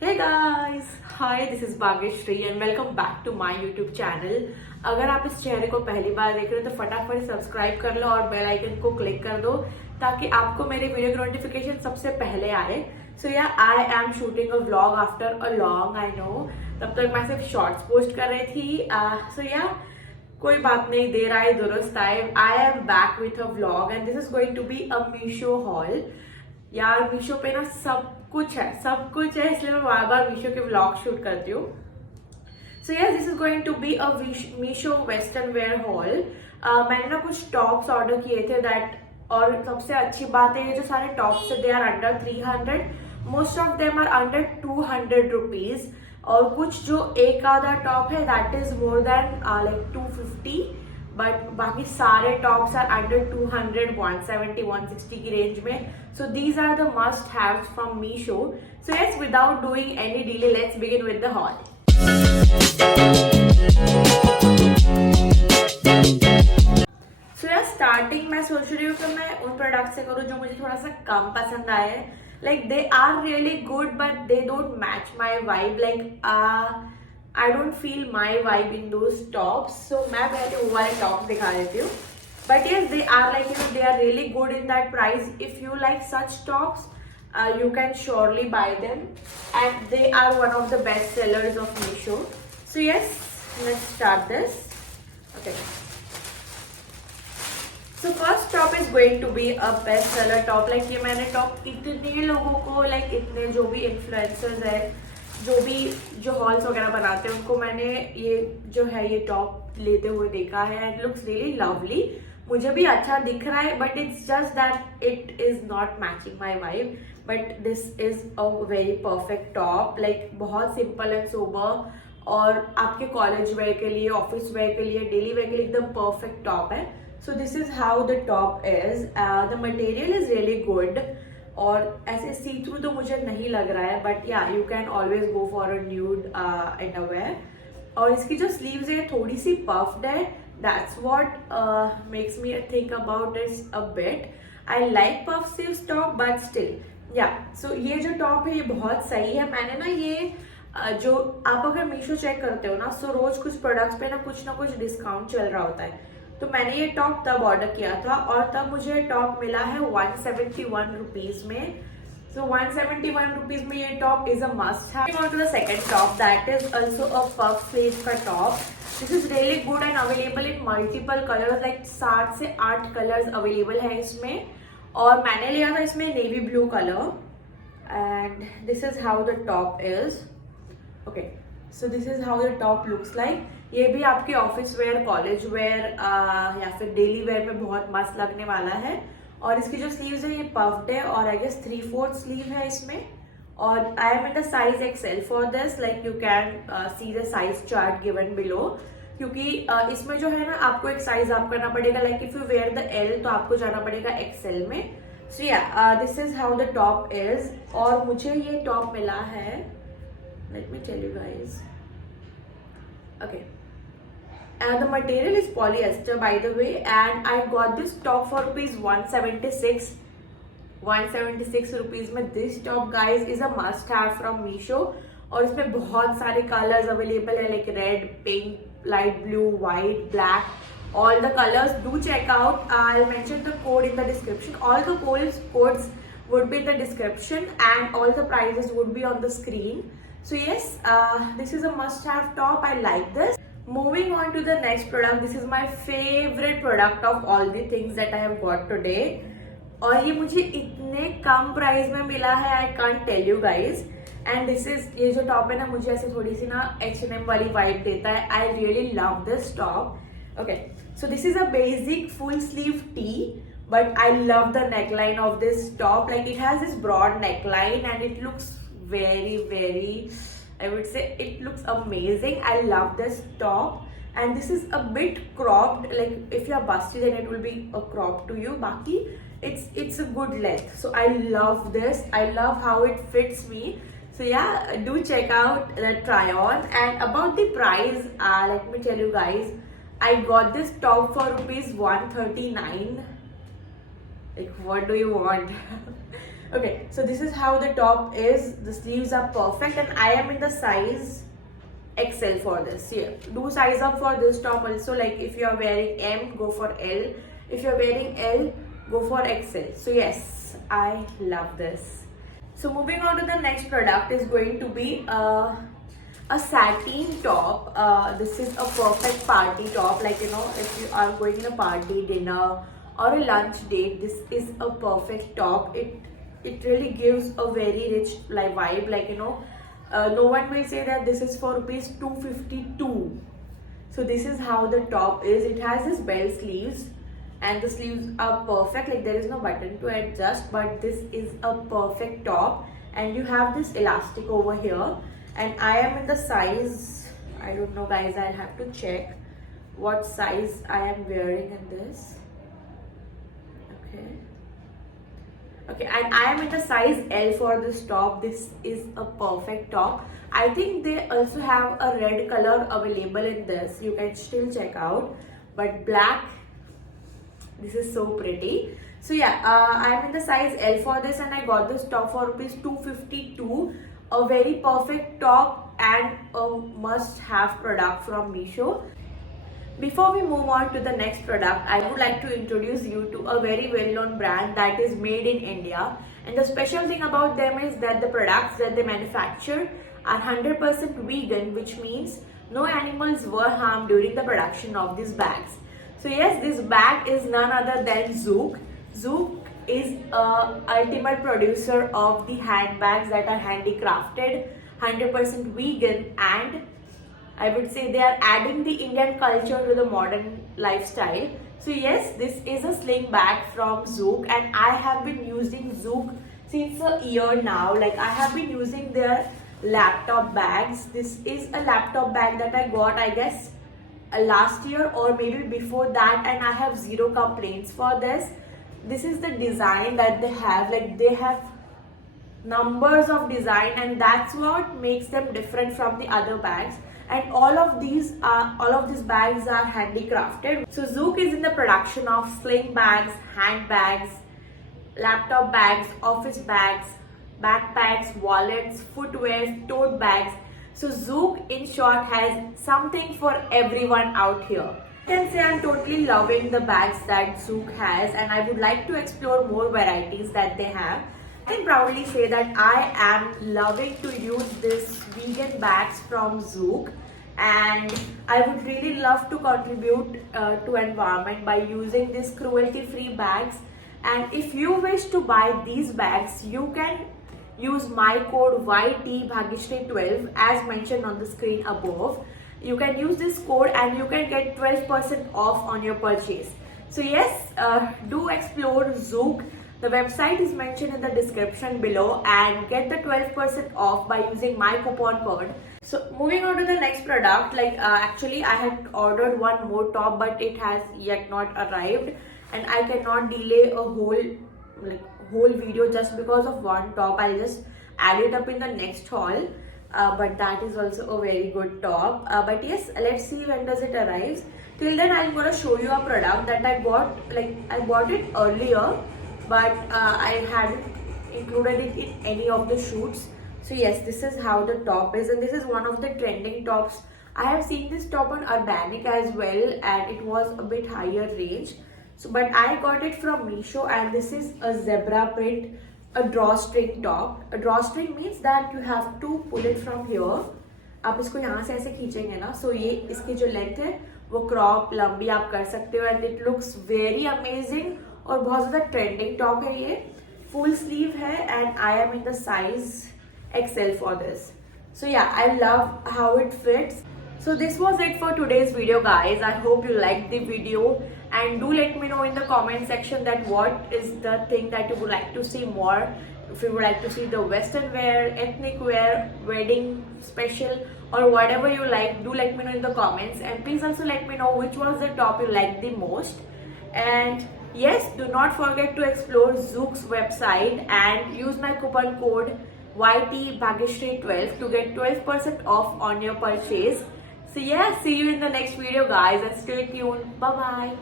Hey guys, hi, this is Bhagyashree and welcome back to my YouTube channel. अगर आप इस चेहरे को पहली बार देख रहे हो तो फटाफट सब्सक्राइब कर लो और बेल आइकन को क्लिक कर दो ताकि आपको मेरे वीडियो की नोटिफिकेशन सबसे पहले आए. सो या I am shooting a vlog after a long, I know. तब तक मैं सिर्फ शॉर्ट्स पोस्ट कर रही थी. सो या कोई बात नहीं, देर आए दुरुस्त आए. I am back with a vlog and this is going to be a Meesho haul. यार मीशो पे ना सब कुछ है, इसलिए मैं बार बार मीशो के व्लॉग शूट करती हूँ. So yes, this is going to be a Meesho western wear haul. मैंने ना कुछ टॉप्स ऑर्डर किए थे दैट, और सबसे अच्छी बात है ये जो सारे टॉप्स है they are under 300. Most of them are under 200 rupees. और कुछ जो एक आधा टॉप है that is more than like 250. But बाकी सारे टॉप्स आर अंडर 200, 170, 160 की रेंज में. So these are the must haves from Meesho. So yes, without doing any delay let's begin with the haul. So यार स्टार्टिंग मैं सोच रही हूँ कि मैं उन प्रोडक्ट से करूँ जो मुझे थोड़ा सा कम पसंद आए. Like they are really good but they don't match my vibe. Like I don't feel my vibe in those tops. So मैं पहले वो वाले टॉप दिखा देती हूँ. But yes, they are like, they are really good in that price. If you like such tops, you can surely buy them. And they are one of the best sellers of Meesho. So yes, let's start this. Okay. So first top is going to be a best seller top. Like ये मैंने top इतने लोगों को, like इतने जो भी influencers है, जो हॉल्स वगैरह बनाते हैं उनको मैंने ये जो है ये टॉप लेते हुए देखा है. It looks really lovely. मुझे भी अच्छा दिख रहा है but it's just that it is not matching my vibe. But this is a very perfect top. Like बहुत सिंपल एंड सोबर और आपके कॉलेज वेयर के लिए, ऑफिस वेयर के लिए, डेली वेयर के लिए एकदम परफेक्ट टॉप है. So this is how the top is. The material is really good और ऐसे सी थ्रू तो मुझे नहीं लग रहा है. बट या you can always go for a nude underwear. और इसकी जो स्लीव्स है थोड़ी सी पफ्ड है. That's what makes me think about it a bit. I like puff sleeves top but still या. सो ये जो टॉप है ये बहुत सही है. मैंने ना ये जो आप अगर मीशो चेक करते हो ना, सो रोज कुछ प्रोडक्ट्स पे ना कुछ डिस्काउंट चल रहा होता है. तो मैंने ये टॉप तब ऑर्डर किया था और तब मुझे टॉप मिला है 171 रुपीज में. सो 171 रुपीज में ये top is a must have. Moving on to the second top, that is also a puff sleeve का top. This is really good and available in multiple colors. Like 7 से 8 colours available है इसमें. और मैंने लिया था इसमें navy blue colour. And this is how the top is. Okay, so this is how the top looks like. ये भी आपके ऑफिस वेयर, कॉलेज वेयर या फिर डेली वेयर में बहुत मस्त लगने वाला है. और इसकी जो स्लीव्स है ये पफ्ड है और आई गेस 3/4 स्लीव है इसमें. और I am in the size XL for this. Like you can see the size chart given below. क्योंकि इसमें जो है ना आपको एक साइज अप करना पड़ेगा. Like if you wear the L तो आपको जाना पड़ेगा एक्सएल में. So yeah this is how the top is. और मुझे ये टॉप मिला है, let me tell you guys. Okay. And the material is polyester by the way, and I got this top for rupees 176. 176 rupees में this top guys is a must have from Meesho. और इसमें बहुत सारे colors available है, like red, pink, light blue, white, black, all the colors. Do check out. I'll mention the code in the description. All the codes would be in the description and all the prices would be on the screen. So yes, this is a must have top. I like this. Moving on to the next product. This is my favorite product of all the things that I have got today. और ये मुझे इतने कम price में मिला है, I can't tell you guys. And this is, ये जो top है ना मुझे ऐसे थोड़ी सी ना H&M वाली वाइब देता है. I really love this top. Okay, so this is a basic full sleeve tee. But I love the neckline of this top. Like it has this broad neckline and it looks very, I would say it looks amazing. I love this top. And this is a bit cropped. Like if you are busty then it will be a crop to you. Baki, it's a good length. So I love this. I love how it fits me. So yeah, do check out the try on. And about the price, let me tell you guys, I got this top for rupees 139. Like what do you want? Okay, so this is how the top is. The sleeves are perfect, and I am in the size XL for this. Yeah, do size up for this top also. Like if you are wearing M, go for L. If you are wearing L, go for XL. So yes, I love this. So moving on to the next product is going to be a sateen top. This is a perfect party top. Like, you know, if you are going in a party, dinner, or a lunch date, this is a perfect top. It really gives a very rich like vibe. Like, you know, no one will say that this is for rupees 252. So this is how the top is. It has this bell sleeves, and the sleeves are perfect. Like, there is no button to adjust, but this is a perfect top, and you have this elastic over here. And I am in the size, I don't know guys, I'll have to check what size I am wearing in this. Okay, and I am in the size L for this top. This is a perfect top. I think they also have a red color available in this. You can still check out. But black, this is so pretty. So yeah, I am in the size L for this, and I got this top for rupees 252. A very perfect top and a must-have product from Meesho. Before we move on to the next product, I would like to introduce you to a very well-known brand that is made in India. And the special thing about them is that the products that they manufacture are 100% vegan, which means no animals were harmed during the production of these bags. So yes, this bag is none other than Zook. Zook is a ultimate producer of the handbags that are handicrafted, 100% vegan, and I would say they are adding the Indian culture to the modern lifestyle. So yes, this is a sling bag from Zook, and I have been using Zook since a year now. Like, I have been using their laptop bags. This is a laptop bag that I got, I guess, last year or maybe before that, and I have zero complaints for this. This is the design that they have. Like, they have numbers of design, and that's what makes them different from the other bags. And all of these bags are handicrafted. So Zook is in the production of sling bags, handbags, laptop bags, office bags, backpacks, wallets, footwear, tote bags. So Zook, in short, has something for everyone out here. I can say I'm totally loving the bags that Zook has, and I would like to explore more varieties that they have. I can proudly say that I am loving to use this vegan bags from Zook, and I would really love to contribute to environment by using these cruelty-free bags. And if you wish to buy these bags, you can use my code YTBhagishri12 as mentioned on the screen above. You can use this code and you can get 12% off on your purchase. So yes, do explore Zook. The website is mentioned in the description below, and get the 12% off by using my coupon code. So moving on to the next product, like actually I had ordered one more top, but it has yet not arrived, and I cannot delay a whole video just because of one top. I'll just add it up in the next haul. But that is also a very good top. But yes, let's see when does it arrive. Till then, I'm gonna show you a product that I bought. Like, I bought it earlier, but I hadn't included it in any of the shoots. So yes, this is how the top is, and this is one of the trending tops. I have seen this top on Urbanic as well, and it was a bit higher range. So, but I got it from Meesho, and this is a zebra print, a drawstring top. A drawstring means that you have to pull it from here. आप इसको यहाँ से ऐसे खींचेंगे ना, so ये इसकी जो लेंथ है वो क्रॉप लंबी आप कर सकते हो, and it looks very amazing. और बहुत ज़्यादा ट्रेंडिंग टॉप है ये. फुल स्लीव है, and I am in the size XL for this. So yeah, I love how it fits. So this was it for today's video, guys. I hope you liked the video, and do let me know in the comment section that what is the thing that you would like to see more. If you would like to see the western wear, ethnic wear, wedding special, or whatever you like, do let me know in the comments. And please also let me know which was the top you liked the most. And yes, do not forget to explore Zook's website and use my coupon code YTBhagishri12 to get 12% off on your purchase. So yeah, see you in the next video, guys, and stay tuned. Bye bye.